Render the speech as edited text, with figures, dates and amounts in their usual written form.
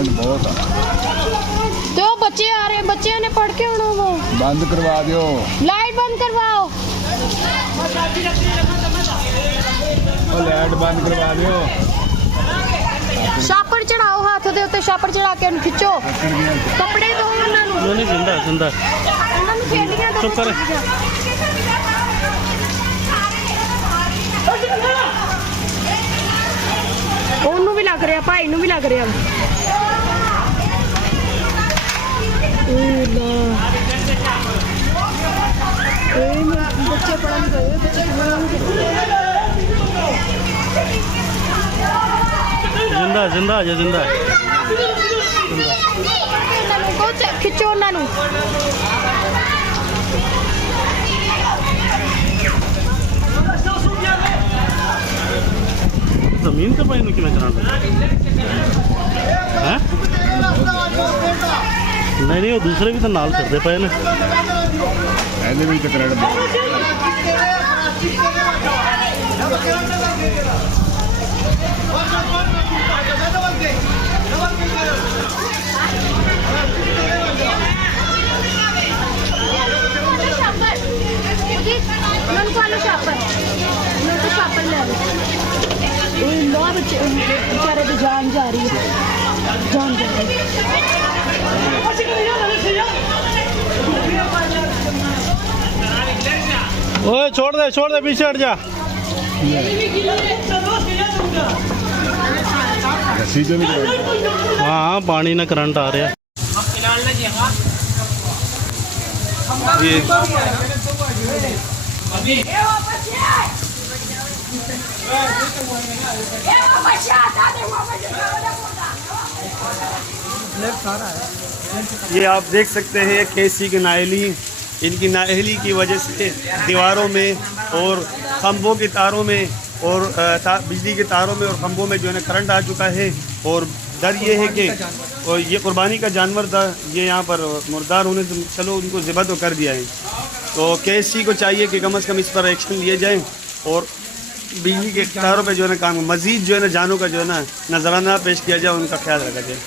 Current बहुत आ। तो बच्चे आ रहे हैं, बच्चे ने पढ़ के आना वो बंद करवा दियो, लाइट बंद करवाओ। लाइट बंद करवा दियो। छापड़ चढ़ाओ, हाथ दे उत्ते छापड़ चढ़ा के खिंचो कपड़े दो उन्हां नूं। नहीं जिंदा जिंदा उन्हां नूं खेलियां दो। चुप कर। ਉਹਨੂੰ ਵੀ ਲੱਗ ਰਿਹਾ, ਭਾਈ ਨੂੰ ਵੀ ਲੱਗ ਰਿਹਾ। ਬੱਚੇ ਪੜਨ ਗਏ, ਬੱਚੇ जिंदा जिंदा आ जा जिंदा खिंचो ਉਹਨਾਂ ਨੂੰ। जमीन के पानी कि नहीं वो दूसरे भी तो नाल करते पे ने ਇਹਦੇ ਵਿੱਚ ਕਰੰਟ ਬਹੁਤ। बेचारे की जान जा रही है, जान जा रही है। ओए छोड़ दे पीछे हट जा। रस्सी से भी करंट। हाँ पानी ना करंट आ रहा ये ये आप देख सकते हैं केसी की नाअहली, इनकी नाअहली की वजह से दीवारों में और खंभों के तारों में और बिजली के तारों में और खंभों में जो है ना करंट आ चुका है। और डर ये है कि और ये कुर्बानी का जानवर था, ये यहाँ पर मुर्दार होने से चलो उनको ज़िबा तो कर दिया है, तो केसी को चाहिए कि कम से कम इस पर एक्शन लिए जाए और बिजली के तारों पे जो है ना काम मज़ीद जो है ना जानों का जो है ना नजराना पेश किया जाए, उनका ख्याल रखा जाए।